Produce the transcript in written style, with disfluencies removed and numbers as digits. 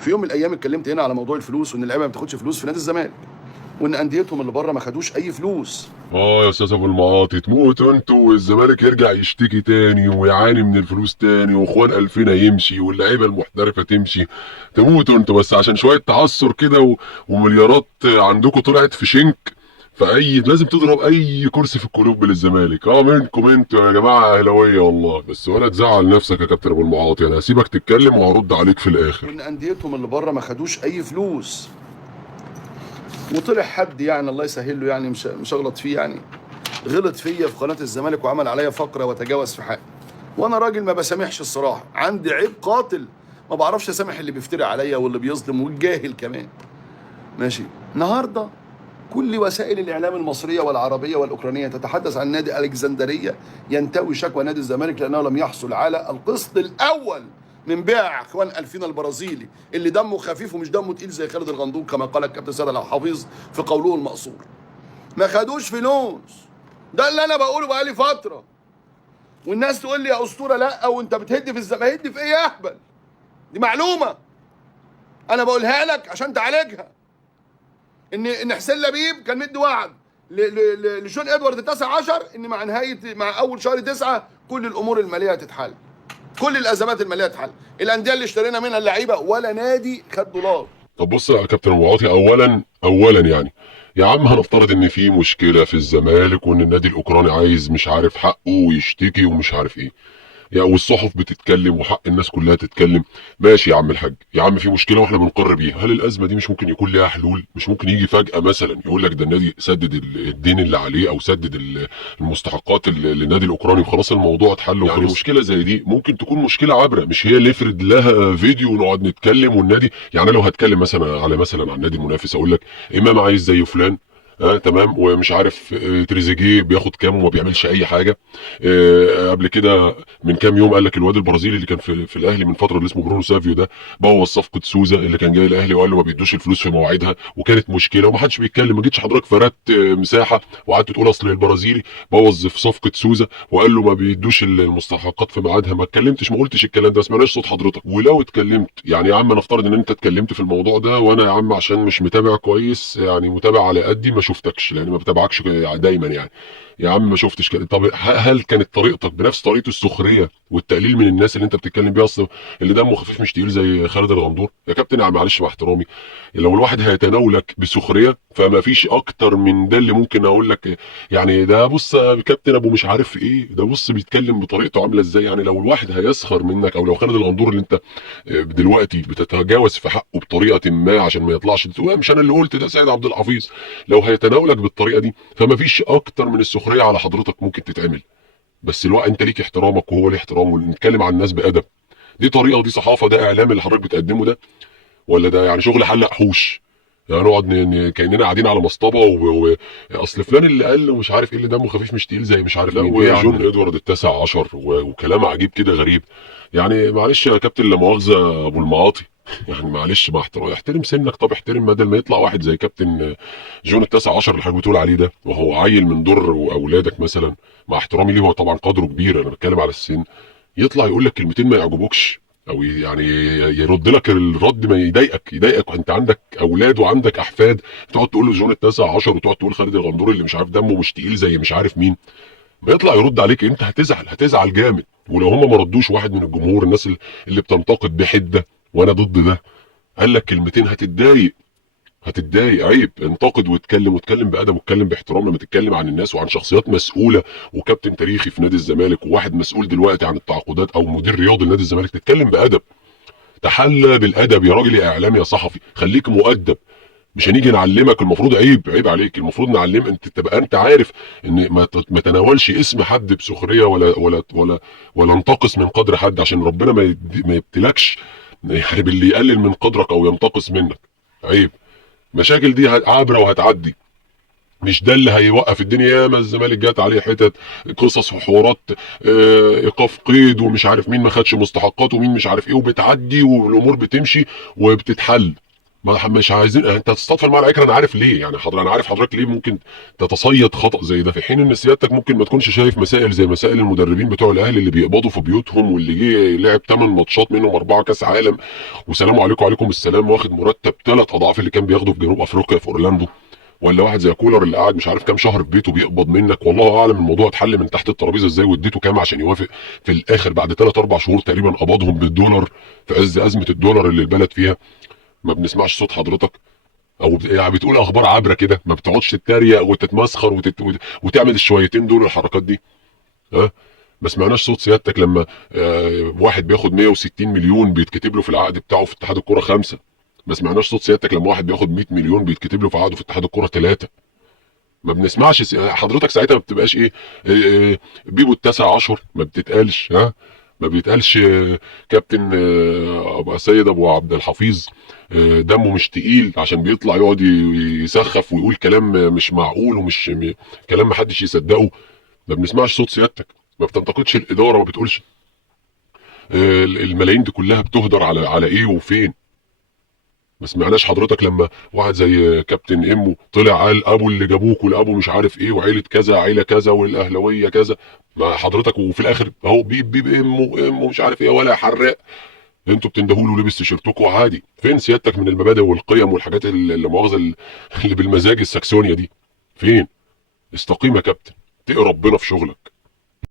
في يوم من الايام اتكلمت هنا على موضوع الفلوس، وان اللعيبه ما بتاخدش فلوس في نادي الزمالك، وان انديتهم اللي بره ما خدوش اي فلوس. يا استاذ ابو المعاطي، تموتوا انتوا والزمالك يرجع يشتكي تاني ويعاني من الفلوس تاني، واخوان الفينا يمشي واللعيبه المحترفه تمشي. تموتوا انتوا بس عشان شويه تعثر كده ومليارات عندكم طلعت في شنك. فاي لازم تضرب اي كرسي في القلوب للزمالك. منكم انتوا يا جماعه اهلاويه والله. بس ولا تزعل نفسك يا كابتن ابو المعاطي، انا هسيبك تتكلم وهرد عليك في الاخر. وان انديتهم اللي بره ما خدوش اي فلوس. وطلع حد يعني الله يسهل له، يعني مش هغلط فيه، يعني غلط فيا في قناه الزمالك وعمل عليا فقره وتجاوز في حقي. وانا راجل ما بسامحش الصراحه، عندي عيب قاتل، ما بعرفش اسامح اللي بيفتري عليا واللي بيظلم والجاهل كمان. ماشي. النهارده كل وسائل الاعلام المصريه والعربيه والاوكرانيه تتحدث عن نادي الكسندريه ينتوي شكوى نادي الزمالك لانه لم يحصل على القسط الاول من بيع اخوان الفينا البرازيلي اللي دمه خفيف ومش دمه تقيل زي خالد الغندور كما قال الكابتن سيد الحفيظ في قوله المقصور. ما خدوش فلوس. ده اللي انا بقوله بقالي فتره. والناس تقول لي يا اسطوره لا وانت بتهد في الزمالك. هد في ايه يا اهبل؟ دي معلومه انا بقولها لك عشان تعالجها. ان حسين لبيب كان مدي وعد لجون ادوارد التاسع عشر ان مع اول شهر 9 كل الامور الماليه هتتحل، كل الازمات الماليه هتتحل. الانديه اللي اشترينا منها اللعيبه ولا نادي خد دولار. طب بص يا كابتن ابو عاطي، اولا يعني يا عم هنفترض ان في مشكله في الزمالك وان النادي الاوكراني عايز مش عارف حقه ويشتكي ومش عارف ايه، يعني والصحف بتتكلم وحق الناس كلها تتكلم. ماشي يا عم الحاج، يا عم في مشكله واحنا بنقر بيها. هل الازمه دي مش ممكن يكون لها حلول؟ مش ممكن يجي فجاه مثلا يقول لك ده النادي سدد الدين اللي عليه او سدد المستحقات للنادي الاوكراني وخلاص الموضوع اتحل وخلص؟ يعني مشكله زي دي ممكن تكون مشكله عابره، مش هي اللي يفرد لها فيديو ونقعد نتكلم والنادي. يعني لو هتكلم مثلا عن النادي المنافس اقول لك امام عايز زي فلان، تمام، ومش عارف تريزيجيه بياخد كام وما بيعملش اي حاجه. قبل كده من كام يوم قال لك الواد البرازيلي اللي كان في الاهلي من فتره اللي اسمه برونو سافيو ده بوظ صفقه سوزا اللي كان جاي الاهلي وقال له ما بيدوش الفلوس في مواعيدها، وكانت مشكله ومحدش بيتكلم. ما جيتش حضرتك فردت مساحه وقعدت تقول اصل البرازيلي بوظ في صفقه سوزا وقال له ما بيدوش المستحقات في ميعادها. ما اتكلمتش، ما قلتش الكلام ده، ما سمعناش صوت حضرتك. ولو اتكلمت يعني يا عم نفترض ان انت اتكلمت في الموضوع ده وانا يا عم عشان مش متابع كويس، يعني متابع على قدي، ما شفتكش لان ما بتابعكش دايما يعني. يا عم ما شفتش كده. طب هل كانت طريقتك بنفس طريقه السخريه والتقليل من الناس اللي انت بتتكلم بيها اصلا اللي دمه خفيف مش تقيل زي خالد الغندور؟ يا كابتن يعني معلش مع احترامي، لو الواحد هيتناولك بسخريه فما فيش اكتر من ده اللي ممكن اقول لك. يعني ده بص يا كابتن ابو مش عارف ايه، ده بص بيتكلم بطريقته عامله ازاي. يعني لو الواحد هيسخر منك او لو خالد الغندور اللي انت دلوقتي بتتجاوز في حقه بطريقه ما عشان ما يطلعش تقول مش انا اللي قلت ده سيد عبد الحفيظ، لو هيتناولك بالطريقه دي فما فيش اكتر من السخريه على حضرتك ممكن تتعمل. بس الوقت انت ليك احترامك وهو ليه احترامه، ونتكلم عن الناس بادب. دي طريقه ودي صحافه؟ ده اعلام اللي حضرتك بتقدمه ده؟ ولا ده يعني شغل حلق حوش؟ يعني نقعد كاننا قاعدين على مصطبه اصل فلان اللي قال ومش عارف ايه اللي دمه خفيف مش تقيل زي مش عارف لا مين ايه وجون ادوارد التاسع عشر وكلام عجيب كده غريب. يعني معلش يا كابتن لا مؤاخذه ابو المعاطي يعني معلش مع احترام، احترم سنك. طب احترم بدل ما يطلع واحد زي كابتن جون التاسع عشر اللي حضرتك بتقول عليه ده وهو عيل من دور واولادك مثلا، مع احترامي ليه هو طبعا قدره كبير، انا بتكلم على السن، يطلع يقول لك كلمتين ما يعجبوكش او يعني يرد لك الرد ما يضايقك انت عندك اولاد وعندك احفاد، تقعد تقول له جون التاسع عشر وتقعد تقول خالد الغندور اللي مش عارف دمه مش تقيل زي مش عارف مين. ما يطلع يرد عليك انت هتزعل جامد. ولو هم ما ردوش واحد من الجمهور الناس اللي بتنتقد بحده وانا ضد ده قال لك كلمتين هتتضايق. عيب، انتقد واتكلم بادب واتكلم باحترام لما تتكلم عن الناس وعن شخصيات مسؤوله وكابتن تاريخي في نادي الزمالك وواحد مسؤول دلوقتي عن التعاقدات او مدير رياضي لنادي الزمالك. تتكلم بادب، تحلى بالادب يا راجل، يا اعلامي يا صحفي خليك مؤدب. مش هنيجي نعلمك، المفروض عيب عليك، المفروضد نعلم انت تبقى انت عارف ان ما تناولش اسم حد بسخريه ولا انتقص من قدر حد عشان ربنا ما يبتلكش يعني باللي يقلل من قدرك او ينتقص منك. عيب. مشاكل دي عابره وهتعدي، مش ده اللي هيوقف الدنيا. ياما الزمالك جات عليه حتت قصص وحوارات، ايقاف قيد ومش عارف مين ما خدش مستحقات ومين مش عارف ايه، وبتعدي والامور بتمشي وبتتحل. ما مش عايزين انت تستطفل مع العكره، انا عارف ليه يعني انا عارف حضرتك ليه ممكن تتصيد خطا زي ده، في حين ان سيادتك ممكن ما تكونش شايف مسائل زي مسائل المدربين بتوع الاهلي اللي بيقبضوا في بيوتهم، واللي جه لعب 8 ماتشات منهم 4 كاس عالم، وسلام عليكم وعليكم السلام، واخد مرتب 3 اضعاف اللي كان بياخده في جنوب افريقيا في اورلاندو. ولا واحد زي كولر اللي قاعد مش عارف كام شهر في بيته بيقبض منك، والله اعلم الموضوع اتحل من تحت الترابيزه ازاي، واديته كام عشان يوافق في الاخر بعد 3 4 شهور تقريبا قبضهم بالدولار في عز ازمه الدولار اللي البلد فيها. ما بنسمعش صوت حضرتك، او يعني بتقول اخبار عبره كده، ما بتقعدش تتريق وتتمسخر وتعمل الشويتين دول الحركات دي. ها، ما سمعناش صوت سيادتك لما واحد بياخد 160 مليون بيتكتب له في العقد بتاعه في اتحاد الكوره 5. ما سمعناش صوت سيادتك لما واحد بياخد 100 مليون بيتكتب له في عقده في اتحاد الكوره 3. ما بنسمعش حضرتك ساعتها ما بتبقاش ايه، بيبو التاسع عشر ما بتتقالش. ها، ما بيتقالش كابتن ابو سيد ابو عبد الحفيظ دمه مش تقيل عشان بيطلع يقعد يسخف ويقول كلام مش معقول ومش كلام ما حدش يصدقه. ما بنسمعش صوت سيادتك، ما بتنتقدش الاداره، ما بتقولش الملايين دي كلها بتهدر على ايه وفين. ما سمعناش حضرتك لما واحد زي كابتن امو طلع قال ابو اللي جابوك والابو مش عارف ايه وعيله كذا عيله كذا والاهلاويه كذا. ما حضرتك وفي الاخر اهو بيب بيب امو مش عارف ايه ولا حراق، انتوا بتندهوا له لبس تيشيرتكم عادي. فين سيادتك من المبادئ والقيم والحاجات اللي مؤاخذه اللي بالمزاج السكسونيا دي؟ فين؟ استقيم يا كابتن، اتقي ربنا في شغلك.